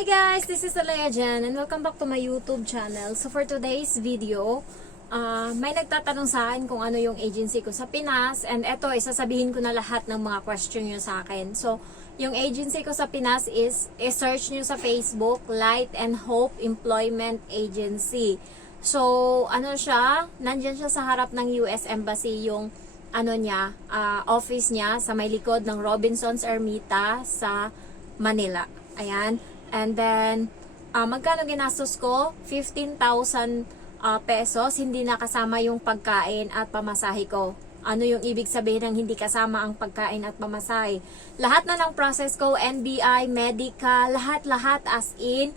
Hi guys, this is Alea Jan and welcome back to my YouTube channel. So for today's video, may nagtatanong sa akin kung ano yung agency ko sa Pinas, and eto, isasabihin ko na lahat ng mga question nyo sa akin. So, yung agency ko sa Pinas is, i-search nyo sa Facebook, Light and Hope Employment Agency. So, ano siya, nandyan siya sa harap ng US Embassy, yung office niya sa may likod ng Robinsons Ermita sa Manila. Ayan. And then, magkano ginastos ko? 15,000 pesos. Hindi na kasama yung pagkain at pamasahe ko. Ano yung ibig sabihin ng hindi kasama ang pagkain at pamasahe? Lahat na ng process ko, NBI, medical, lahat-lahat as in,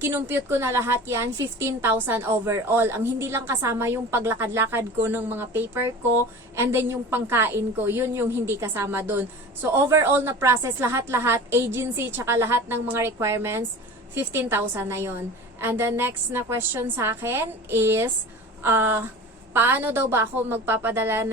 kinumpute ko na lahat yan, 15,000 overall. Ang hindi lang kasama yung paglakad-lakad ko ng mga paper ko, and then yung pangkain ko, yun yung hindi kasama dun. So overall na process, lahat-lahat, agency, tsaka lahat ng mga requirements, 15,000 na yun. And the next na question sa akin is, paano daw ba ako nagpapadala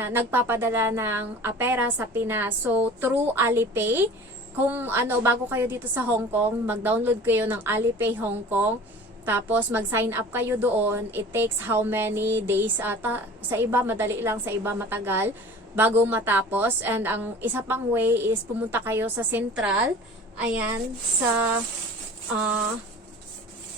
ng pera sa Pinas? So through Alipay. Kung bago kayo dito sa Hong Kong, mag-download kayo ng Alipay Hong Kong. Tapos mag-sign up kayo doon. It takes how many days ata? Sa iba madali lang, sa iba matagal bago matapos. And ang isa pang way is pumunta kayo sa Central. Ayan, sa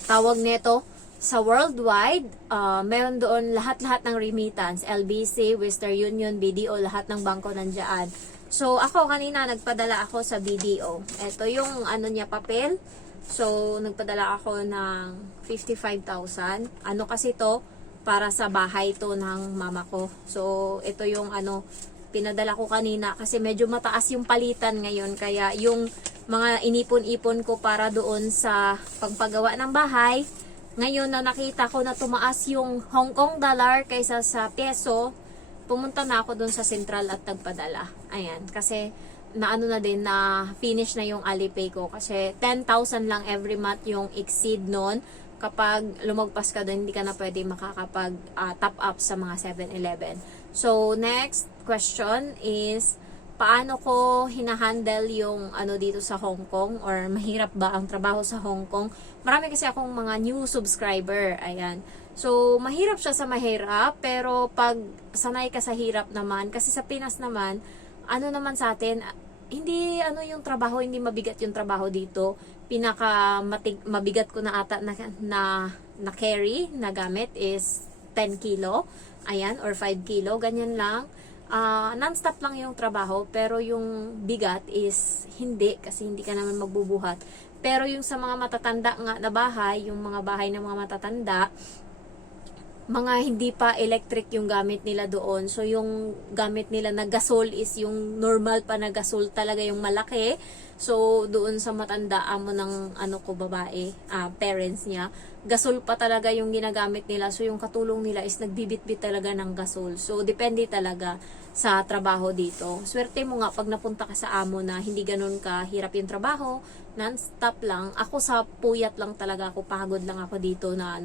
tawag nito sa Worldwide. Meron doon lahat-lahat ng remittance, LBC, Western Union, BDO, lahat ng bangko nandiyan. So, ako kanina nagpadala ako sa BDO. Ito yung niya, papel. So, nagpadala ako ng 55,000. Ano kasi to? Para sa bahay to ng mama ko. So, ito yung pinadala ko kanina kasi medyo mataas yung palitan ngayon. Kaya yung mga inipon-ipon ko para doon sa pagpagawa ng bahay, ngayon na nakita ko na tumaas yung Hong Kong dollar kaysa sa peso, pumunta na ako doon sa Central at nagpadala. Ayan, kasi na finish na yung Alipay ko. Kasi 10,000 lang every month yung exceed nun. Kapag lumagpas ka doon, hindi ka na pwede makakapag top up sa mga 7-Eleven. So, next question is, paano ko hinahandle yung dito sa Hong Kong? Or mahirap ba ang trabaho sa Hong Kong? Marami kasi akong mga new subscriber. Ayan. So, mahirap siya sa mahirap, pero pag sanay ka sa hirap naman, kasi sa Pinas naman, naman sa atin, hindi yung trabaho, hindi mabigat yung trabaho dito. Mabigat ko na ata na carry, na gamit is 10 kilo, ayan, or 5 kilo, ganyan lang. Non-stop lang yung trabaho, pero yung bigat is hindi, kasi hindi ka naman magbubuhat. Pero yung sa mga matatanda nga na bahay, yung mga bahay ng mga matatanda, mga hindi pa electric yung gamit nila doon. So, yung gamit nila na gasol is yung normal pa na gasol talaga, yung malaki. So, doon sa matanda mo ng babae, parents niya, gasol pa talaga yung ginagamit nila. So, yung katulong nila is nagbibit-bit talaga ng gasol. So, depende talaga sa trabaho dito. Swerte mo nga pag napunta ka sa amo na hindi ganun ka hirap yung trabaho, non-stop lang. Ako sa puyat lang talaga ako, pagod lang ako dito na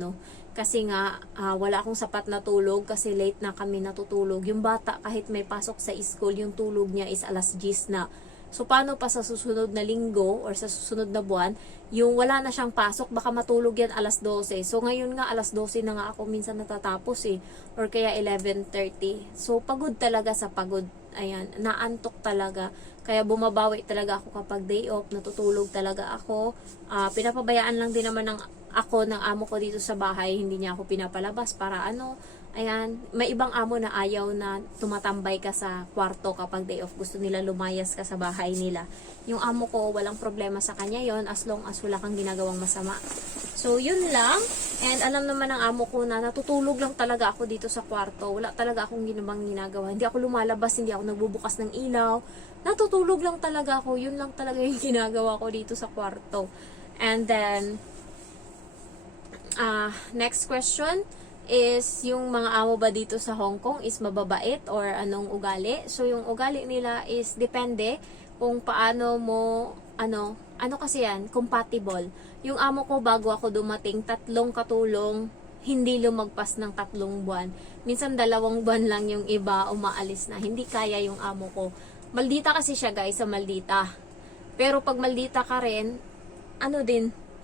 kasi nga, wala akong sapat na tulog kasi late na kami natutulog. Yung bata, kahit may pasok sa school, yung tulog niya is alas 10 na. So, paano pa sa susunod na linggo or sa susunod na buwan, yung wala na siyang pasok, baka matulog yan alas 12. So, ngayon nga, alas 12 na nga ako minsan natatapos or kaya 11:30. So, pagod talaga sa pagod. Ayan, naantok talaga. Kaya bumabawi talaga ako kapag day off, natutulog talaga ako. Pinapabayaan lang din naman ng amo ko dito sa bahay, hindi niya ako pinapalabas para ayan, may ibang amo na ayaw na tumatambay ka sa kwarto kapag day off, gusto nila lumayas ka sa bahay nila. Yung amo ko, walang problema sa kanya yon as long as wala kang ginagawang masama. So, yun lang. And alam naman ng amo ko na natutulog lang talaga ako dito sa kwarto. Wala talaga akong ginagawa. Hindi ako lumalabas, hindi ako nagbubukas ng ilaw. Natutulog lang talaga ako. Yun lang talaga yung ginagawa ko dito sa kwarto. And then, next question is, yung mga amo ba dito sa Hong Kong is mababait or anong ugali? So, yung ugali nila is depende kung paano mo, kasi yan, compatible. Yung amo ko bago ako dumating, 3 katulong, hindi lumagpas ng 3 buwan. Minsan 2 buwan lang yung iba, umaalis na. Hindi kaya yung amo ko. Maldita kasi siya guys, sa Maldita. Pero pag Maldita ka rin,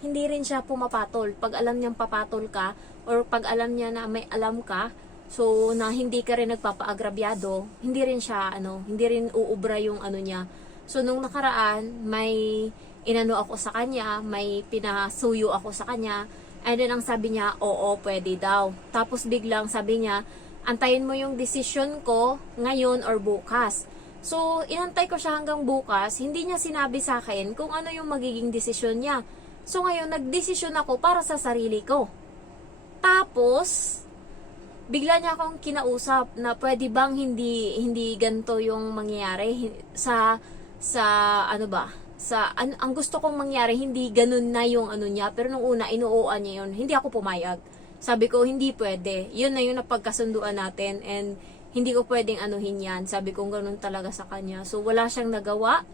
hindi rin siya pumapatol. Pag alam niyang papatol ka, or pag alam niya na may alam ka, so na hindi ka rin nagpapaagrabyado, hindi rin siya, hindi rin uubra yung niya. So nung nakaraan, may inano ako sa kanya, may pinasuyo ako sa kanya, and then ang sabi niya, oo, pwede daw. Tapos biglang sabi niya, antayin mo yung decision ko ngayon or bukas. So, inantay ko siya hanggang bukas, hindi niya sinabi sa akin kung ano yung magiging desisyon niya. So, ngayon, nagdesisyon ako para sa sarili ko. Tapos, bigla niya akong kinausap na pwede bang hindi ganito yung mangyayari ang gusto kong mangyari, hindi ganun na yung niya, pero nung una, inuuan niya yun, hindi ako pumayag. Sabi ko, hindi pwede. Yun na yun na pagkasunduan natin, and hindi ko pwedeng anuhin yan. Sabi ko, ganun talaga sa kanya. So, wala siyang nagawa.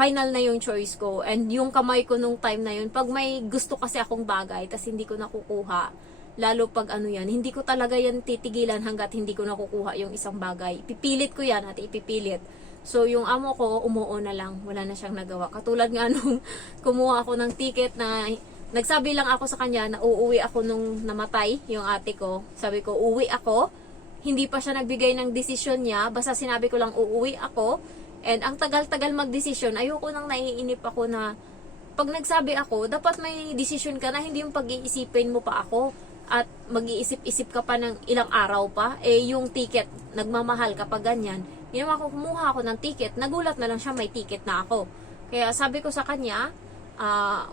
Final na yung choice ko. And yung kamay ko nung time na yun, pag may gusto kasi akong bagay, tas hindi ko nakukuha, lalo pag yan, hindi ko talaga yan titigilan hanggat hindi ko nakukuha yung isang bagay. Ipipilit ko yan at ipipilit. So, yung amo ko, umuo na lang. Wala na siyang nagawa. Katulad nga nung kumuha ako ng ticket na nagsabi lang ako sa kanya na uuwi ako nung namatay yung ate ko. Sabi ko, uuwi ako. Hindi pa siya nagbigay ng desisyon niya. Basta sinabi ko lang, uuwi ako. And ang tagal-tagal magdesisyon, ayoko nang naiinip ako na pag nagsabi ako, dapat may desisyon ka na, hindi yung pag-iisipin mo pa ako. At mag-iisip-isip ka pa ng ilang araw pa. Yung ticket, nagmamahal kapag ganyan. Ginawa ko, kumuha ako ng ticket. Nagulat na lang siya, may ticket na ako. Kaya sabi ko sa kanya,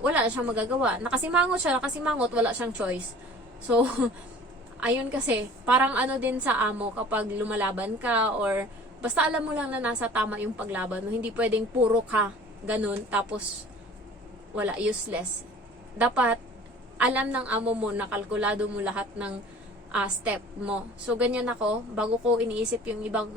wala na siyang magagawa. Nakasimangot, wala siyang choice. So, ayun kasi, parang din sa amo kapag lumalaban ka or basta alam mo lang na nasa tama yung paglaban mo. Hindi pwedeng puro ka, ganun, tapos wala, useless. Dapat, alam ng amo mo na kalkulado mo lahat ng step mo. So, ganyan ako, bago ko iniisip yung ibang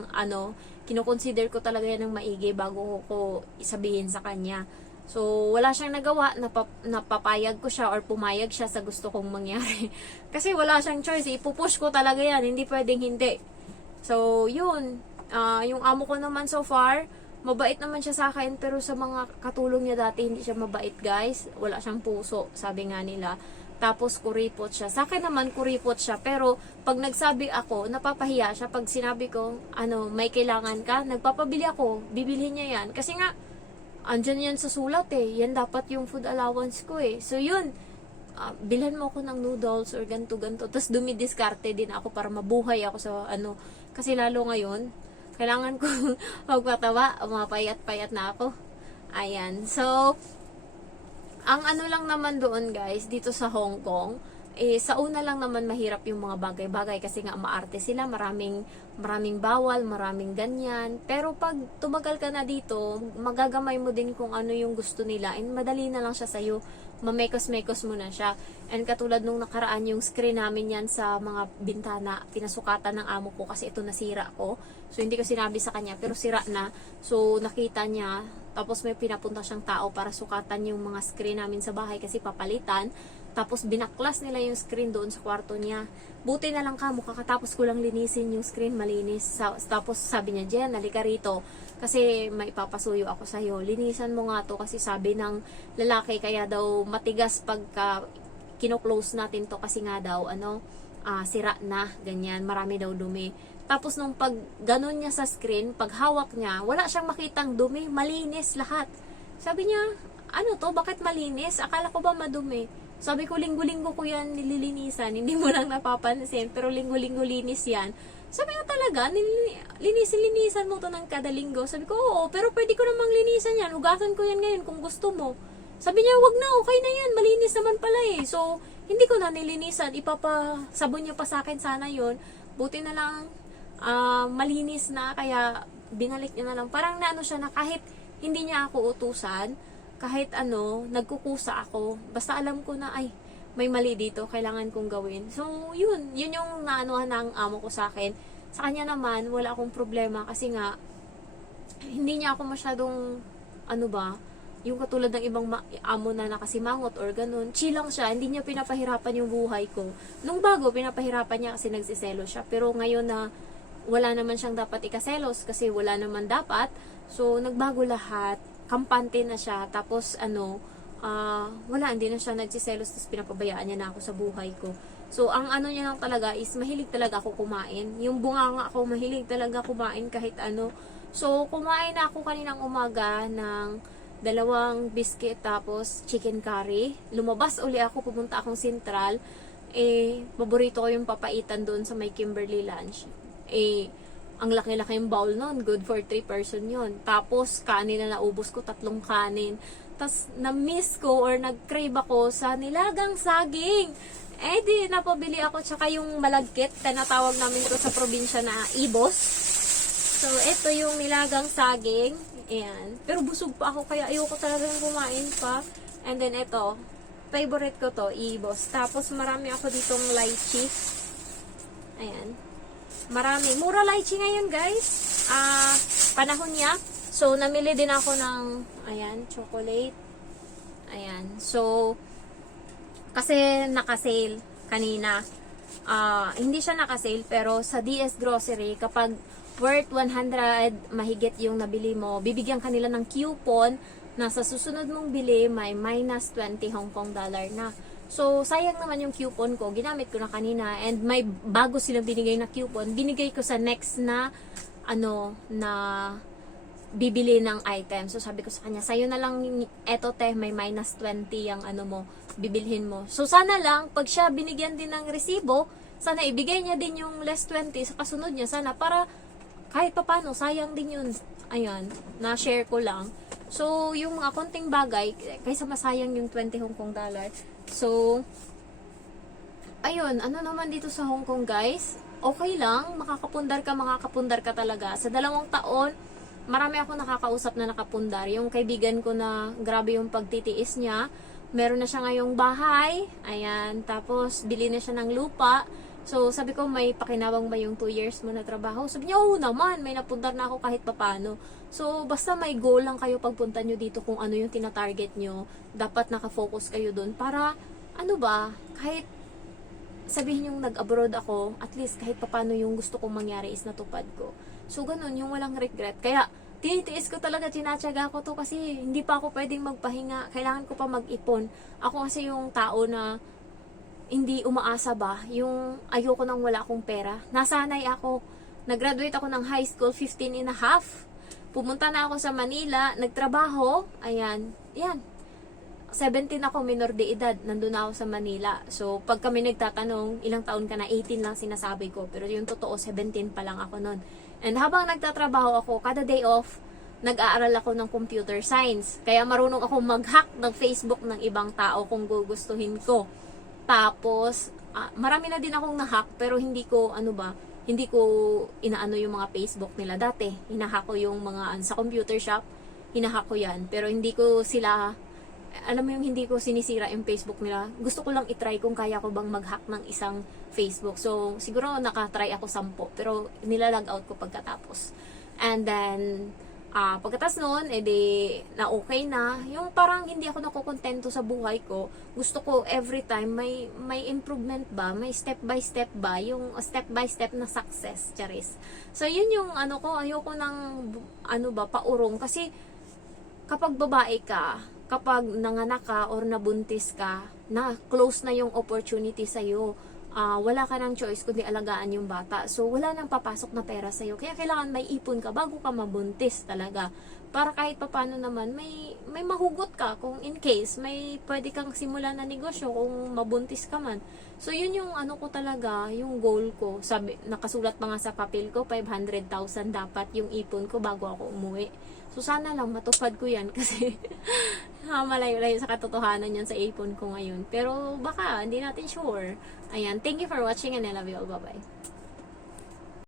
kinukonsider ko talaga yan ng maigi bago ko isabihin sa kanya. So, wala siyang nagawa, napapayag ko siya or pumayag siya sa gusto kong mangyari. Kasi wala siyang choice, ipupush ko talaga yan, hindi pwedeng hindi. So, yun. Yung amo ko naman so far, mabait naman siya sa akin, pero sa mga katulong niya dati, hindi siya mabait, guys. Wala siyang puso, sabi nga nila. Tapos, kuripot siya. Sa akin naman, kuripot siya. Pero, pag nagsabi ako, napapahiya siya. Pag sinabi ko, may kailangan ka, nagpapabili ako, bibilhin niya yan. Kasi nga, andyan yan sa sulat yan dapat yung food allowance ko So yun, bilhan mo ako ng noodles or ganto-ganto. Tapos dumidiskarte din ako para mabuhay ako sa kasi lalo ngayon, kailangan ko magpatawa, mapayat-payat na ako. Ayan. So, ang lang naman doon, guys, dito sa Hong Kong, sa una lang naman mahirap yung mga bagay-bagay kasi nga maarte sila, maraming bawal, maraming ganyan. Pero pag tumagal ka na dito, magagamay mo din kung ano yung gusto nila and madali na lang siya sa'yo. Mamekos-mekos mo na siya. And katulad nung nakaraan yung screen namin yan sa mga bintana, pinasukatan ng amo ko kasi ito nasira ko. So hindi ko sinabi sa kanya pero sira na. So nakita niya, tapos may pinapunta siyang tao para sukatan yung mga screen namin sa bahay kasi papalitan. Tapos binaklas nila yung screen doon sa kwarto niya. Buti na lang kamo, kakatapos ko lang linisin yung screen, malinis. Tapos sabi niya, Jen, halika rito. Kasi may papasuyo ako sa'yo. Linisan mo nga to kasi sabi ng lalaki, kaya daw matigas pagka kino-close natin to kasi nga daw, sira na, ganyan, marami daw dumi. Tapos nung pag ganun niya sa screen, pag hawak niya, wala siyang makitang dumi, malinis lahat. Sabi niya, ano to, bakit malinis? Akala ko ba madumi? Sabi ko, linggo-linggo ko yan nililinisan. Hindi mo lang napapansin. Pero linggo-linggo linis yan. Sabi niya talaga, linisan mo to ng kada linggo. Sabi ko, oo, pero pwede ko namang linisan yan. Hugasan ko yan ngayon kung gusto mo. Sabi niya, wag na, okay na yan. Malinis naman pala So, hindi ko na nilinisan. Ipapasabon niya pa sa akin sana yon. Buti na lang, malinis na. Kaya, binalik niya na lang. Parang naano siya na kahit hindi niya ako utusan, kahit nagkukusa ako, basta alam ko na, may mali dito, kailangan kong gawin. So, yun yung naanuhan ng amo ko sa akin. Sa kanya naman, wala akong problema kasi nga, hindi niya ako masyadong, yung katulad ng ibang amo na nakasimangot or ganun, chill lang siya, hindi niya pinapahirapan yung buhay ko. Nung bago, pinapahirapan niya kasi nagsiselos siya. Pero ngayon na, wala naman siyang dapat ikaselos kasi wala naman dapat, so, nagbago lahat. Kampante na siya, tapos wala, hindi na siya nagsiselos, tapos pinapabayaan niya na ako sa buhay ko. So, ang ano niya lang talaga is mahilig talaga ako kumain. Yung bunganga ako, mahilig talaga kumain kahit ano. So, kumain na ako kaninang umaga ng 2 biscuit tapos chicken curry. Lumabas uli ako, pumunta akong Central. Paborito ko yung papaitan doon sa may Kimberly Lunch. Ang laki-laki yung bowl nun. Good for 3 person yun. Tapos, kanin na naubos ko, 3 kanin. Tapos, na-miss ko or nag-crave ako sa nilagang saging. Di, napabili ako. Tsaka yung malagkit, tinatawag namin ito sa probinsya na ibos. So, ito yung nilagang saging. Ayan. Pero busog pa ako, kaya ayoko talagang kumain pa. And then, ito. Favorite ko to, ibos. Tapos, marami ako ditong lychee. Ayan. Marami. Mura lychee ngayon, guys. Panahon niya. So, namili din ako ng, ayan, chocolate. Ayan. So, kasi naka-sale kanina. Hindi siya naka-sale, pero sa DS Grocery, kapag worth 100 mahigit yung nabili mo, bibigyan kanila ng coupon na sa susunod mong bili, may minus 20 Hong Kong dollar na. So, sayang naman yung coupon ko. Ginamit ko na kanina. And may bago silang binigay na coupon. Binigay ko sa next na, na bibili ng item. So, sabi ko sa kanya, sayo na lang, eto te, may minus 20 yung mo, bibilhin mo. So, sana lang, pag siya binigyan din ng resibo, sana ibigay niya din yung less 20 sa kasunod niya. Sana, para kahit papano, sayang din yun. Ayan, na-share ko lang. So, yung mga konting bagay, kaysa masayang yung 20 Hong Kong dollar. So, ayun, ano naman dito sa Hong Kong, guys? Okay lang, makakapundar ka talaga. Sa 2 taon, marami ako nakakausap na nakapundar. Yung kaibigan ko na grabe yung pagtitiis niya. Meron na siya ngayong bahay. Ayan. Tapos, bili na siya ng lupa. So, sabi ko, may pakinabang ba yung 2 years mo na trabaho? Sabi niya, oo naman. May napundar na ako kahit papano. So, basta may goal lang kayo pagpunta nyo dito kung ano yung tinatarget nyo. Dapat nakafocus kayo dun. Para, kahit sabihin yung nag-abroad ako, at least kahit papano yung gusto kong mangyari is natupad ko. So, ganun, yung walang regret. Kaya, tinitiis ko talaga, tinatsaga ko to kasi hindi pa ako pwedeng magpahinga. Kailangan ko pa mag-ipon. Ako kasi yung tao na hindi umaasa ba, yung ayoko nang wala akong pera. Nasanay ako. Nag-graduate ako ng high school, 15 and a half. Pumunta na ako sa Manila, nagtrabaho. Ayan, yan. 17 ako, minor de edad, nandun ako sa Manila. So, pag kami nagtatanong, ilang taon ka na, 18 lang sinasabi ko. Pero yung totoo, 17 pa lang ako nun. And habang nagtatrabaho ako, kada day off, nag-aaral ako ng computer science. Kaya marunong ako mag-hack ng Facebook ng ibang tao kung gugustuhin ko. Tapos, marami na din akong na-hack, pero hindi ko, hindi ko inaano yung mga Facebook nila. Dati, hinahack ko yung mga, sa computer shop, hinahack ko yan. Pero hindi ko sila, alam mo yung hindi ko sinisira yung Facebook nila. Gusto ko lang itry kung kaya ko bang mag-hack ng isang Facebook. So, siguro nakatry ako 10, pero nilalag out ko pagkatapos. And then, pagkatapos noon, na okay na. Yung parang hindi ako nakukontento sa buhay ko. Gusto ko every time may improvement ba, may step by step ba, yung step by step na success, charis. So, yun yung ko, ayoko ng, paurong. Kasi, kapag babae ka, kapag nanganak ka or nabuntis ka, na close na yung opportunity sa'yo, wala ka ng choice kundi alagaan yung bata. So, wala nang papasok na pera sa'yo. Kaya kailangan may ipon ka bago ka mabuntis talaga. Para kahit papano naman, may mahugot ka kung in case, may pwede kang simulan na negosyo kung mabuntis ka man. So, yun yung ko talaga, yung goal ko. Sabi, nakasulat pa nga sa papel ko, 500,000 dapat yung ipon ko bago ako umuwi. So, sana lang matupad ko yan kasi malayo-layo sa katotohanan yan sa ipon ko ngayon. Pero baka, hindi natin sure. Ayan, thank you for watching and I love you all. Bye-bye.